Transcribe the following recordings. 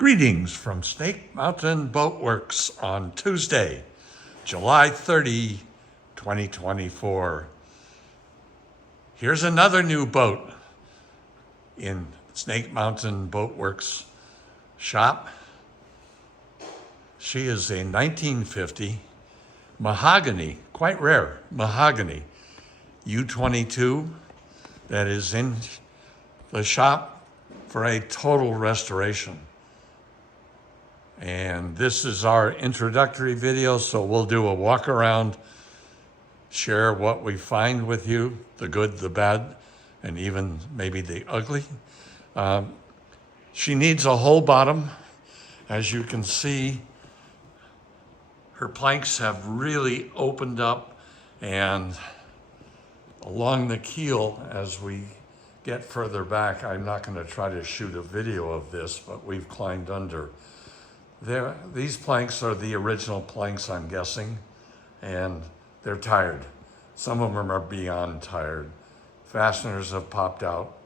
Greetings from Snake Mountain Boat Works on Tuesday, July 30, 2024. Here's another new boat in Snake Mountain Boat Works shop. She is a 1950 mahogany, quite rare, mahogany U-22 that is in the shop for a total restoration. And this is our introductory video, so we'll do a walk around, share what we find with you, the good, the bad, and even maybe the ugly. She needs a whole bottom. As you can see, her planks have really opened up, and along the keel, as we get further back, I'm not going to try to shoot a video of this, but we've climbed under. These planks are the original planks, I'm guessing, and they're tired. Some of them are beyond tired. Fasteners have popped out.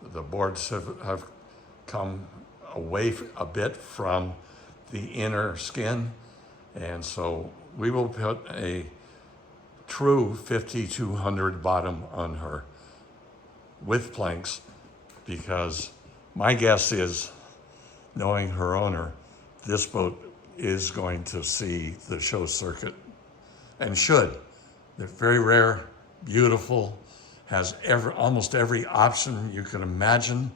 The boards have come away a bit from the inner skin, and so we will put a true 5200 bottom on her with planks, because my guess is, knowing her owner, this boat is going to see the show circuit, and should. They're very rare, beautiful, has almost every option you can imagine.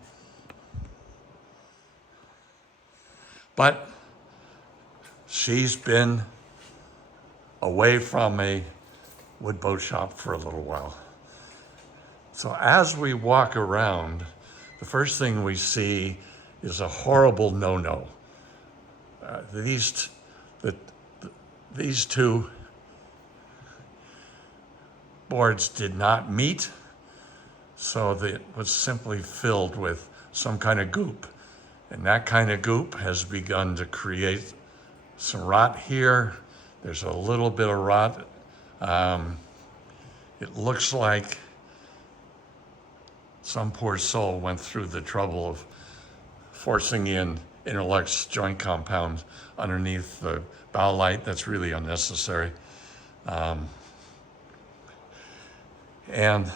But she's been away from a wood boat shop for a little while. So as we walk around, the first thing we see is a horrible no-no. These two boards did not meet, so it was simply filled with some kind of goop. And that kind of goop has begun to create some rot here. There's a little bit of rot. It looks like some poor soul went through the trouble of forcing in Interlux joint compound underneath the bow light. That's really unnecessary. And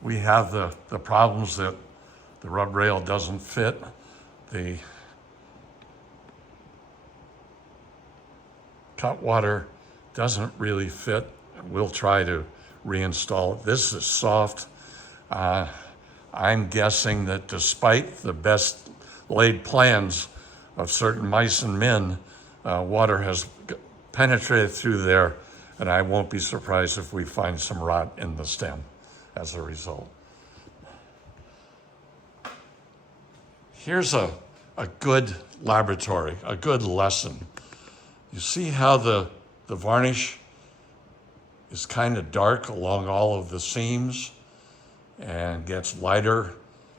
we have the problems that the rub rail doesn't fit. The cutwater doesn't really fit. We'll try to reinstall it. This is soft. I'm guessing that despite the best laid plans of certain mice and men, water has penetrated through there, and I won't be surprised if we find some rot in the stem as a result. Here's a good laboratory, a good lesson. You see how the varnish is kind of dark along all of the seams and gets lighter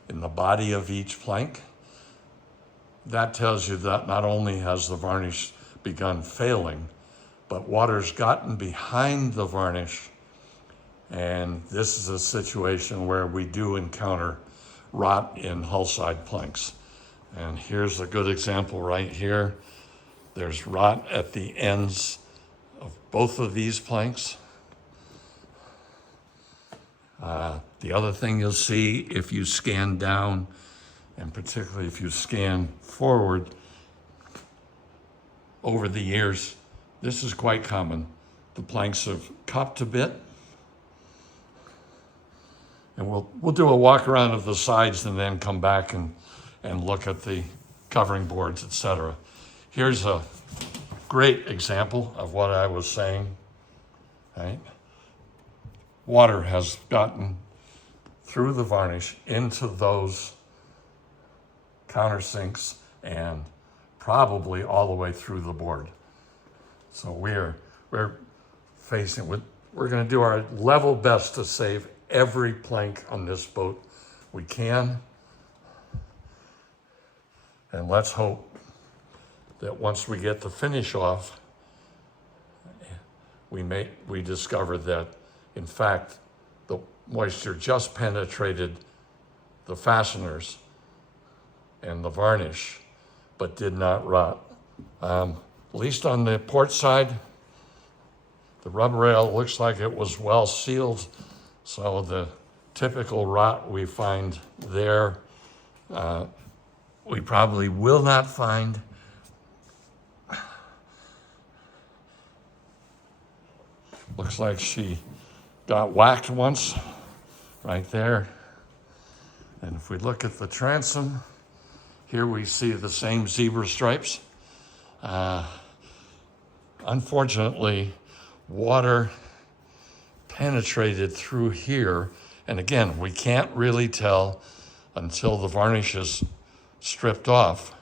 in the body of each plank? That tells you that not only has the varnish begun failing, but water's gotten behind the varnish, and this is a situation where we do encounter rot in hull side planks. And here's a good example right here. There's rot at the ends of both of these planks. The other thing you'll see if you scan down, and particularly if you scan forward over the years, this is quite common. The planks have cupped a bit. And we'll do a walk around of the sides and then come back and look at the covering boards, etc. Here's a great example of what I was saying, right? Water has gotten through the varnish into those countersinks and probably all the way through the board. So we're facing with, we're going to do our level best to save every plank on this boat we can. And let's hope that once we get the finish off, we discover that, in fact, the moisture just penetrated the fasteners and the varnish, but did not rot. At least on the port side, the rub rail looks like it was well sealed, so the typical rot we find there, we probably will not find. Looks like she got whacked once, right there. And if we look at the transom, here we see the same zebra stripes. Unfortunately, water penetrated through here. And again, we can't really tell until the varnish is stripped off,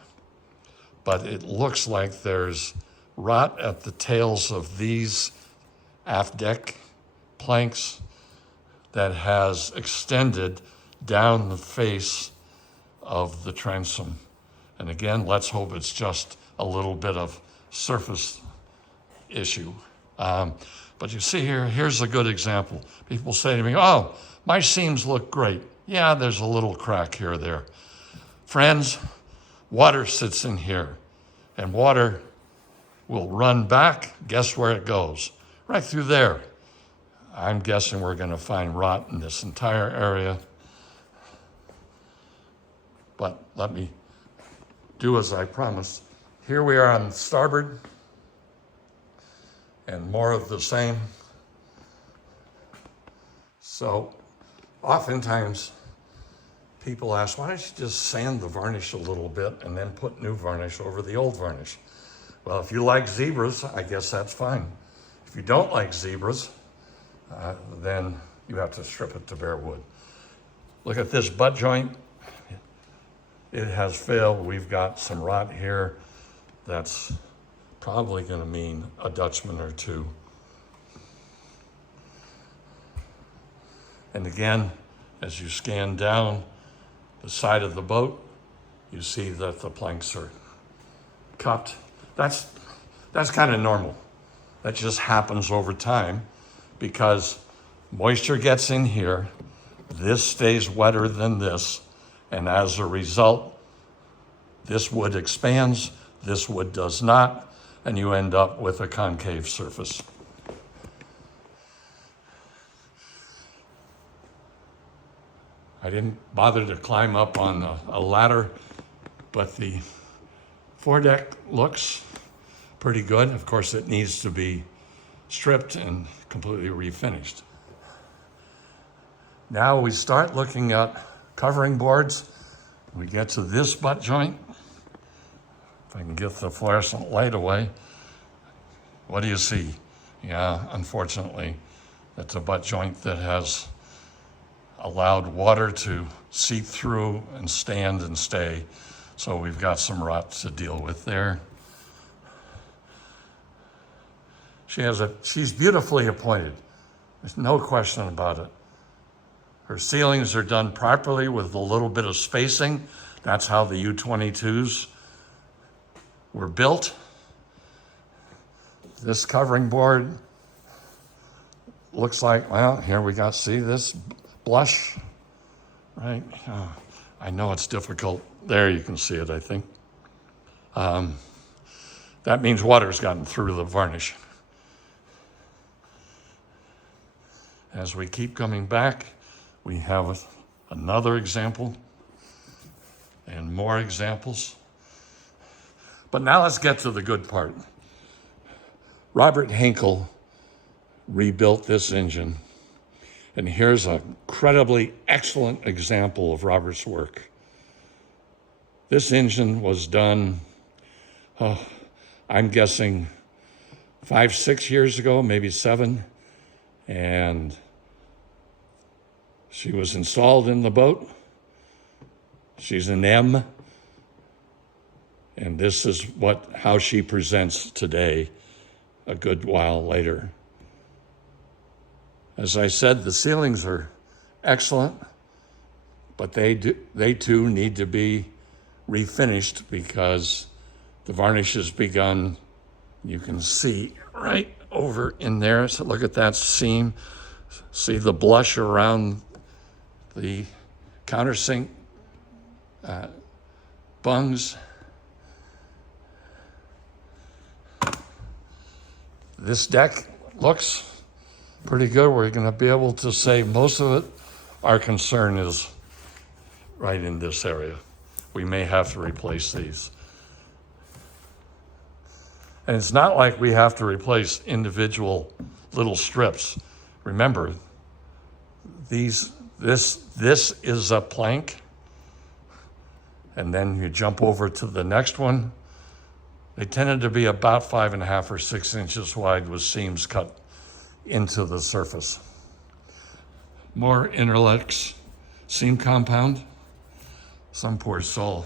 but it looks like there's rot at the tails of these aft deck planks that has extended down the face of the transom. And again, let's hope it's just a little bit of surface issue. But you see here, here's a good example. People say to me, oh, my seams look great. Yeah, there's a little crack here or there. Friends, water sits in here, and water will run back. Guess where it goes? Right through there. I'm guessing we're going to find rot in this entire area. But let me do as I promised. Here we are on starboard, and more of the same. So oftentimes people ask, why don't you just sand the varnish a little bit and then put new varnish over the old varnish? Well, if you like zebras, I guess that's fine. If you don't like zebras, then you have to strip it to bare wood. Look at this butt joint. It has failed. We've got some rot here. That's probably going to mean a Dutchman or two. And again, as you scan down the side of the boat, you see that the planks are cupped. That's kind of normal. That just happens over time because moisture gets in here, this stays wetter than this, and as a result, this wood expands, this wood does not, and you end up with a concave surface. I didn't bother to climb up on a ladder, but the foredeck looks pretty good. Of course, it needs to be stripped and completely refinished. Now we start looking at covering boards. We get to this butt joint. If I can get the fluorescent light away, what do you see? Yeah, unfortunately, that's a butt joint that has allowed water to seep through and stand and stay. So we've got some rot to deal with there. She's beautifully appointed. There's no question about it. Her ceilings are done properly with a little bit of spacing. That's how the U22s were built. This covering board looks like, well, here we got, see this blush, right? Oh, I know it's difficult. There you can see it, I think. That means water's gotten through the varnish. As we keep coming back, we have another example and more examples. But now let's get to the good part. Robert Hinkle rebuilt this engine, and here's an incredibly excellent example of Robert's work. This engine was done, I'm guessing 5-6 years ago, maybe 7. And she was installed in the boat. She's an M. And this is how she presents today, a good while later. As I said, the ceilings are excellent, but they too need to be refinished because the varnish has begun. You can see right over in there. So look at that seam. See the blush around the countersink bungs. This deck looks pretty good. We're going to be able to save most of it. Our concern is right in this area. We may have to replace these. And it's not like we have to replace individual little strips. Remember, this is a plank, and then you jump over to the next one. They tended to be about 5.5 or 6 inches wide with seams cut into the surface. More Interlex seam compound. Some poor soul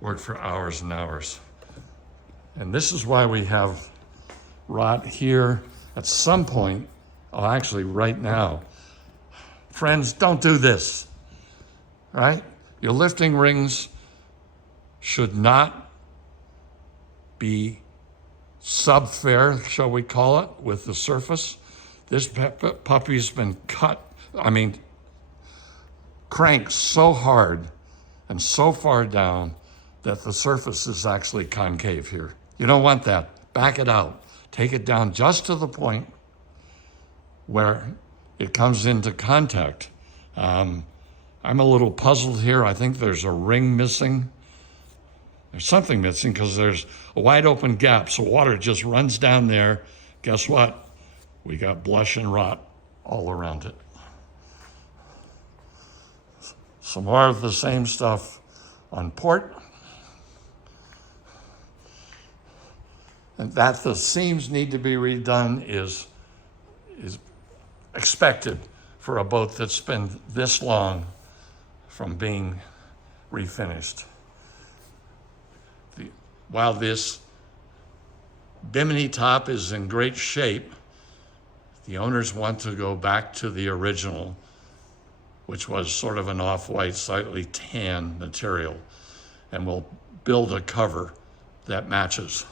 worked for hours and hours. And this is why we have rot here at some point, oh, actually right now. Friends, don't do this, right? Your lifting rings should not be subfair, shall we call it, with the surface. This puppy's been cranked so hard and so far down that the surface is actually concave here. You don't want that. Back it out. Take it down just to the point where it comes into contact. I'm a little puzzled here. I think there's a ring missing. There's something missing because there's a wide open gap, so water just runs down there. Guess what? We got blush and rot all around it. Some more of the same stuff on port. And that the seams need to be redone is expected for a boat that's been this long from being refinished. While this bimini top is in great shape, the owners want to go back to the original, which was sort of an off-white, slightly tan material, and we'll build a cover that matches.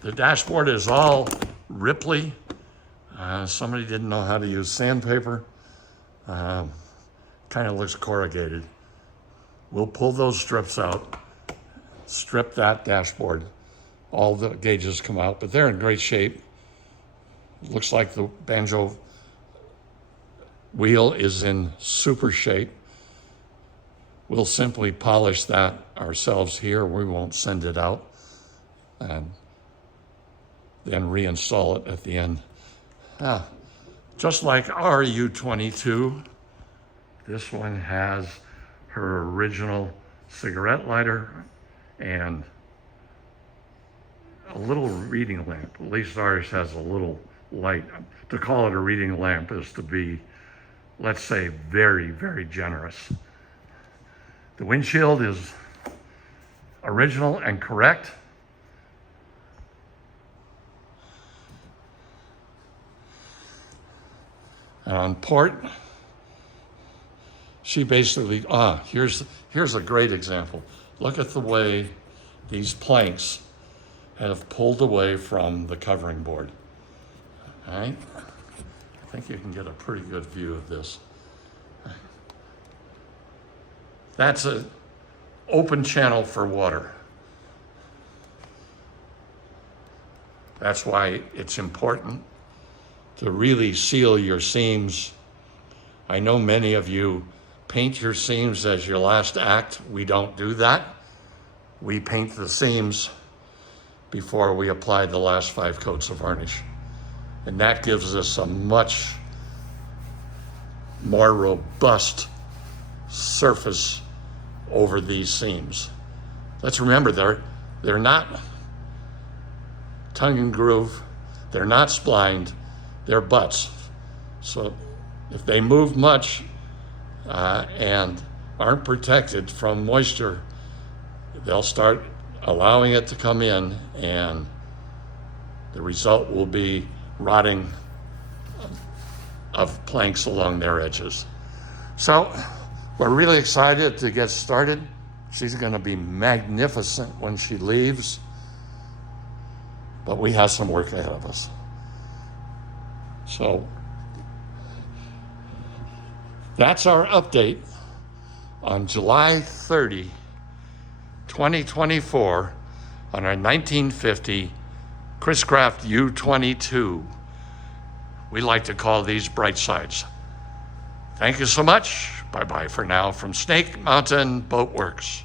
The dashboard is all Ripley. Somebody didn't know how to use sandpaper. Kind of looks corrugated. We'll pull those strips out, strip that dashboard. All the gauges come out, but they're in great shape. Looks like the banjo wheel is in super shape. We'll simply polish that ourselves here. We won't send it out, and then reinstall it at the end. Just like our U22, this one has her original cigarette lighter and a little reading lamp. At least ours has a little light. To call it a reading lamp is to be, let's say, very, very generous. The windshield is original and correct. And on port, she basically, here's a great example. Look at the way these planks have pulled away from the covering board. All right? I think you can get a pretty good view of this. That's an open channel for water. That's why it's important to really seal your seams. I know many of you paint your seams as your last act. We don't do that. We paint the seams before we apply the last 5 coats of varnish. And that gives us a much more robust surface over these seams. Let's remember, they're not tongue and groove, they're not splined, they're butts. So if they move much and aren't protected from moisture, they'll start allowing it to come in, and the result will be rotting of planks along their edges. So we're really excited to get started. She's going to be magnificent when she leaves, but we have some work ahead of us. So that's our update on July 30, 2024 on our 1950 Chris-Craft U-22. We like to call these bright sides. Thank you so much. Bye-bye for now from Snake Mountain Boat Works.